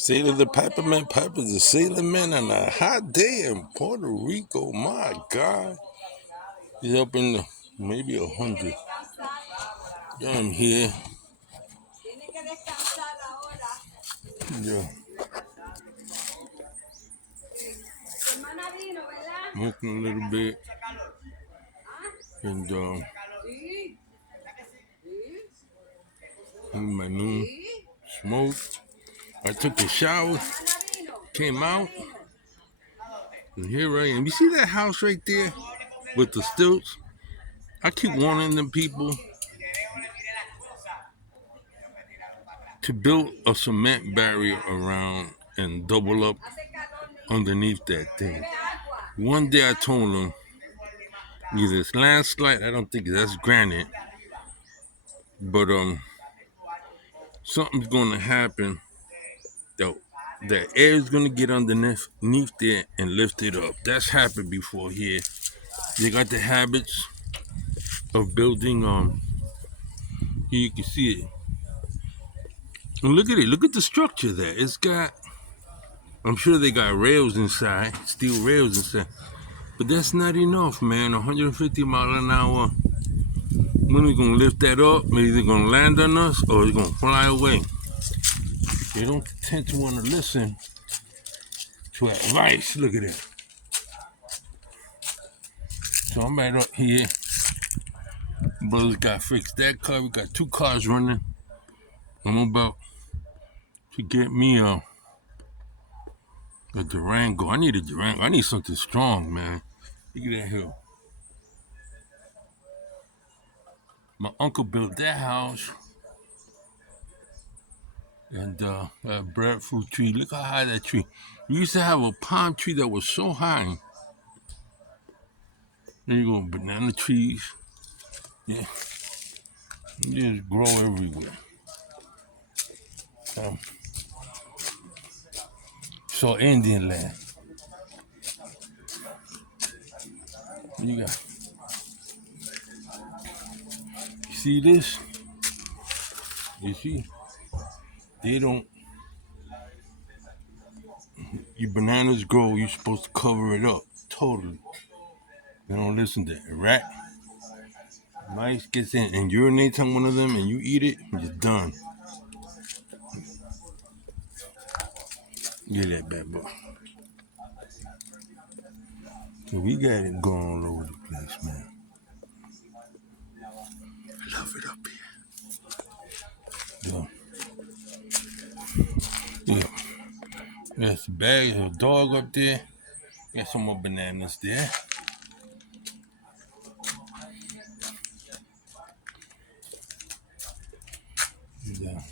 Sailor the Peppermint Peppers, the Sailor Man on a hot day in Puerto Rico. My God. He's up in the, maybe 100. I'm here. Yeah. Smoking a little bit. And my new smoke. I took a shower, came out, and here I am. You see that house right there with the stilts? I keep wanting them people to build a cement barrier around and double up underneath that thing. One day I told them, either it's landslide, I don't think that's granite, but something's gonna happen. The air is gonna get underneath there and lift it up. That's happened before here. They got the habits of building. Here you can see it. And look at it. Look at the structure there. It's got. I'm sure they got rails inside, steel rails inside. But that's not enough, man. 150 miles an hour. When are gonna lift that up? Maybe they're gonna land on us or they're gonna fly away. They don't tend to want to listen to advice. Look at it. So I'm right up here. Brothers got fixed that car. We got 2 cars running. I'm about to get me a Durango. I need a Durango. I need something strong, man. Look at that hill. My uncle built that house. And a breadfruit tree. Look how high that tree. We used to have a palm tree that was so high. There you go, banana trees. Yeah. They just grow everywhere. So Indian land. You see this? You see? They don't. Your bananas grow, you're supposed to cover it up. Totally. They don't listen to it. Rat. Mice gets in and urinates on one of them and you eat it, you're done. Get that bad boy. So we got it going all over the place, man. I love it up here. Yeah. There's a bag, there's a dog up there. Got some more bananas there. Yeah.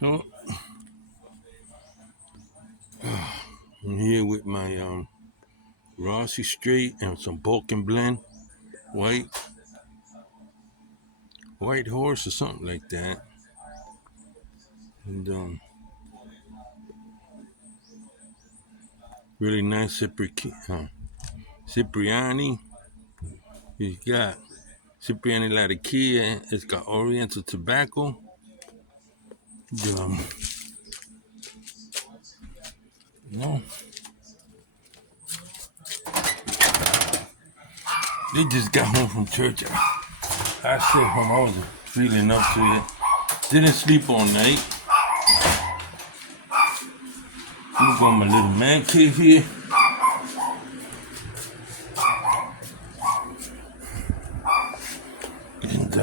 So I'm here with my Rossi Straight and some Balkan Blend, white horse or something like that. And really nice Cipriani. He's got Cipriani Latakia. It's got Oriental tobacco. They just got home from church. I stayed home. I wasn't feeling up to it. Didn't sleep all night. I'm going to my little man cave here. And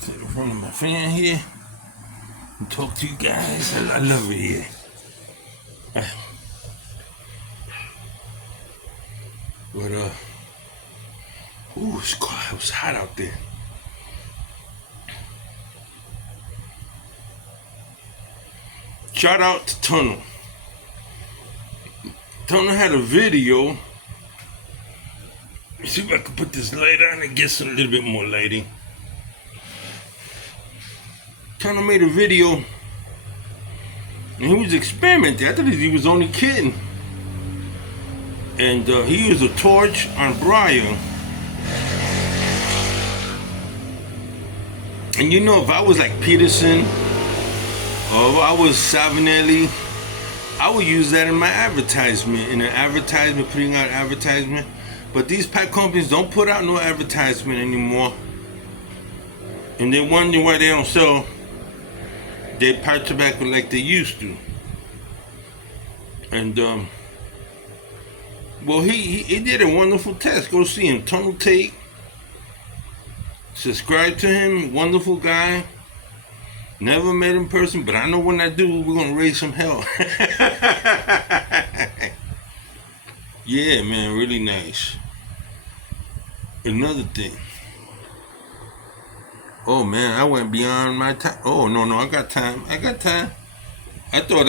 sit in front of my fan here and talk to you guys. I love it here. But it was hot out there. Shout out to Tunnel. Tunnel had a video. Let's see if I can put this light on and get some a little bit more lighting. Tunnel made a video and he was experimenting. I thought he was only kidding. And he used a torch on Breyer. And you know, if I was like Peterson or if I was Savinelli, I would use that in my advertisement, in an advertisement, putting out advertisement. But these pipe companies don't put out no advertisement anymore. And they wonder why they don't sell their pipe tobacco like they used to. And, well, he did a wonderful test. Go see him. Tunnel Take. Subscribe to him. Wonderful guy. Never met him in person, but I know when I do, we're going to raise some hell. Yeah, man, really nice. Another thing. Oh, man, I went beyond my time. Oh, no, I got time. I thought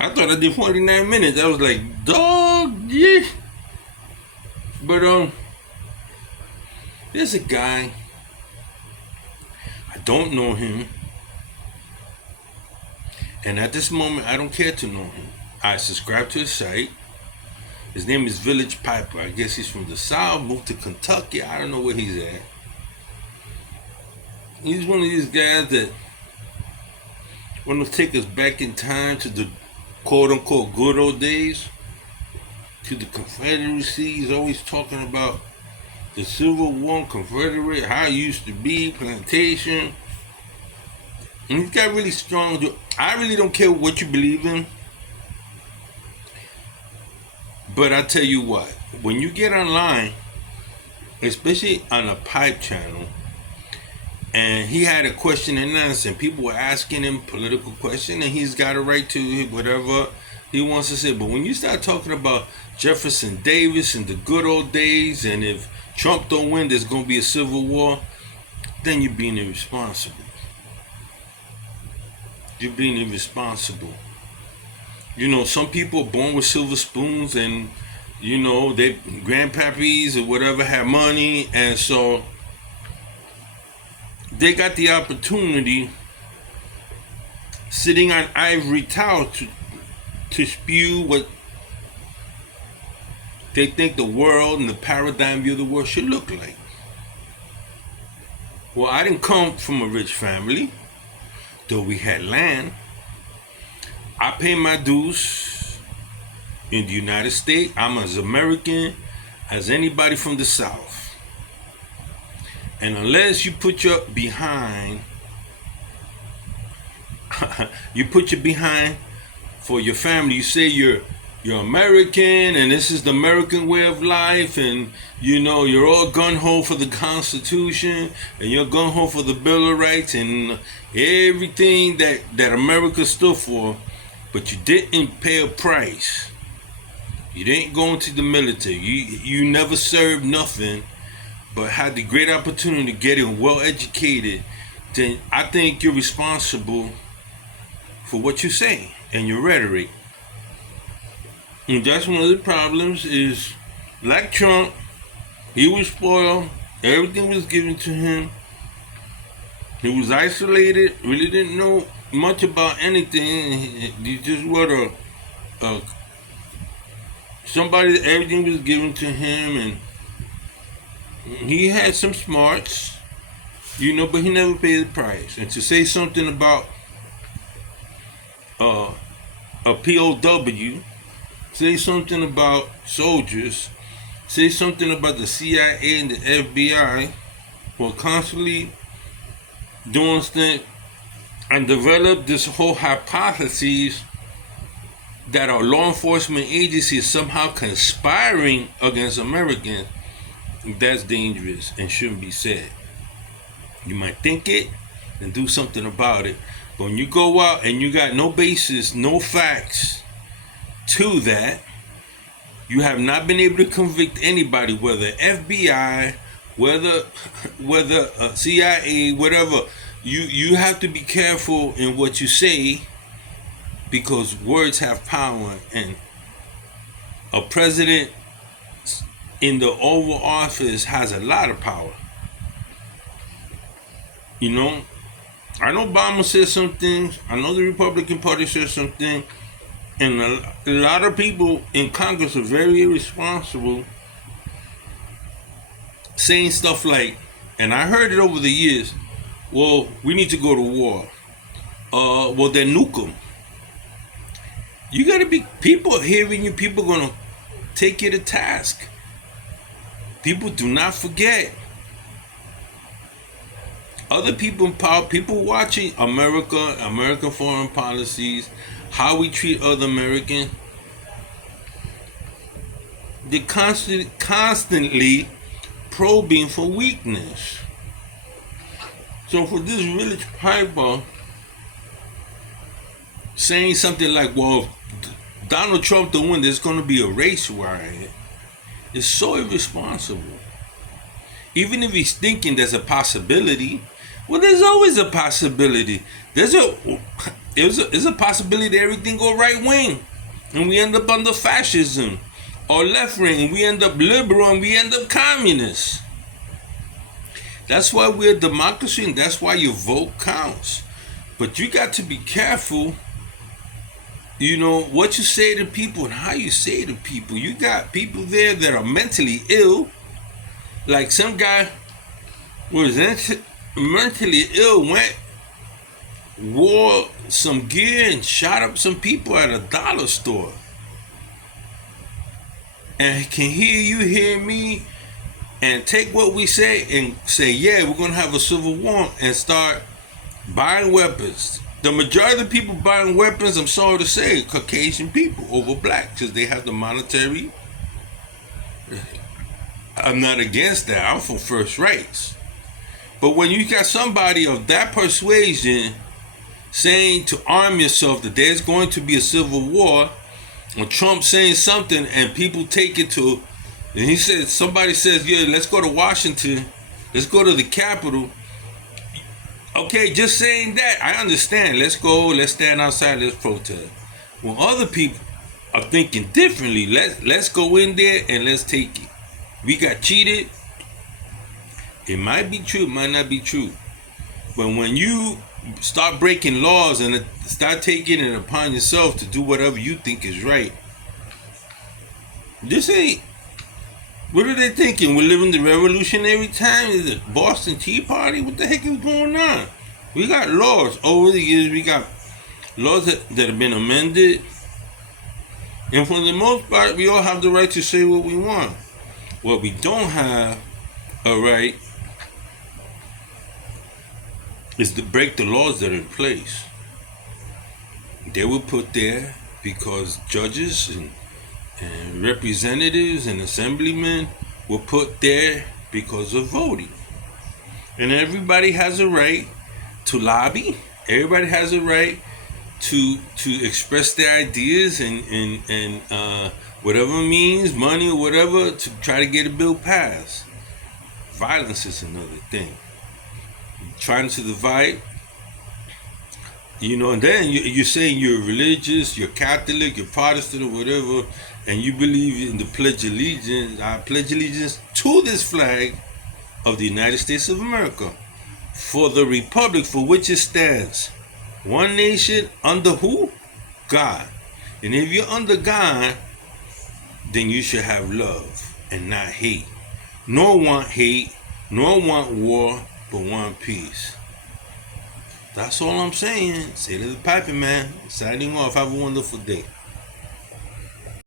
I did 49 minutes. I was like, dog, yeah. But, there's a guy. I don't know him. And at this moment, I don't care to know him. I subscribe to his site. His name is Village Piper. I guess he's from the South, moved to Kentucky. I don't know where he's at. He's one of these guys that want to take us back in time to the quote-unquote good old days, to the Confederacy. He's always talking about the Civil War, Confederate, how it used to be, plantation. And he's got really strong. I really don't care what you believe in. But I tell you what, when you get online, especially on a pipe channel, and he had a question and answer, and people were asking him political question, and he's got a right to whatever he wants to say. But when you start talking about Jefferson Davis and the good old days, and if Trump don't win, there's going to be a civil war, then you're being irresponsible. You're being irresponsible. You know, some people are born with silver spoons, and, you know, their grandpappies or whatever have money, and so they got the opportunity, sitting on ivory tower, to spew what they think the world and the paradigm view of the world should look like. Well, I didn't come from a rich family, though we had land. I pay my dues in the United States. I'm as American as anybody from the South. And unless you put your behind, for your family, you say you're American and this is the American way of life, and you know you're all gung-ho for the Constitution and you're gung-ho for the Bill of Rights and everything that America stood for, but you didn't pay a price. You didn't go into the military. You never served nothing, but had the great opportunity to get in well educated. Then I think you're responsible for what you say and your rhetoric. And that's one of the problems is, like Trump, he was spoiled. Everything was given to him. He was isolated, really didn't know much about anything. He just was somebody that everything was given to him, and he had some smarts, you know, but he never paid the price. And to say something about a POW, say something about soldiers, say something about the CIA and the FBI, who are constantly doing things, and develop this whole hypothesis that our law enforcement agency is somehow conspiring against Americans. That's dangerous and shouldn't be said. You might think it and do something about it, but when you go out and you got no basis, no facts to that, you have not been able to convict anybody, whether FBI, whether CIA, whatever. You have to be careful in what you say, because words have power, and a president in the Oval Office has a lot of power. You know, I know Obama said some things. I know the Republican Party said something. And a lot of people in Congress are very irresponsible, saying stuff like, and I heard it over the years, well, we need to go to war. Well, then nuke them. You gotta be, people hearing you, people gonna take you to task. People do not forget. Other people in power, people watching America, American foreign policies, how we treat other Americans. They're constantly probing for weakness. So for this village piper saying something like, well, Donald Trump to win, there's going to be a race riot, is so irresponsible. Even if he's thinking there's a possibility, well, there's always a possibility. There's a possibility that everything go right wing, and we end up under fascism, or left wing, and we end up liberal, and we end up communist. That's why we're a democracy, and that's why your vote counts. But you got to be careful, you know, what you say to people and how you say to people. You got people there that are mentally ill. Like some guy was mentally ill, wore some gear and shot up some people at a dollar store. And can hear me, and take what we say and say, yeah, we're going to have a civil war, and start buying weapons. The majority of the people buying weapons, I'm sorry to say, Caucasian people over black, because they have the monetary. I'm not against that. I'm for first rights. But when you got somebody of that persuasion saying to arm yourself, that there's going to be a civil war, or Trump saying something and people take it to, and he said, somebody says, yeah, let's go to Washington, let's go to the Capitol. Okay, just saying that, I understand. Let's go, let's stand outside, let's protest. When other people are thinking differently, let's go in there and let's take it. We got cheated. It might be true, it might not be true. But when you start breaking laws and start taking it upon yourself to do whatever you think is right, this ain't, what are they thinking? We're living the revolutionary time? Is it Boston Tea Party? What the heck is going on? We got laws. Over the years, we got laws that have been amended. And for the most part, we all have the right to say what we want. What we don't have a right is to break the laws that are in place. They were put there because judges and representatives and assemblymen were put there because of voting. And everybody has a right to lobby. Everybody has a right to express their ideas and whatever means, money or whatever, to try to get a bill passed. Violence is another thing. Trying to divide, you know, and then you're saying you're religious, you're Catholic, you're Protestant or whatever, and you believe in the Pledge of Allegiance. I pledge allegiance to this flag of the United States of America, for the republic for which it stands, one nation, under who? God. And if you're under God, then you should have love and not hate. Nor want hate, nor want war, but want peace. That's all I'm saying. Say to the piping man, signing off. Have a wonderful day.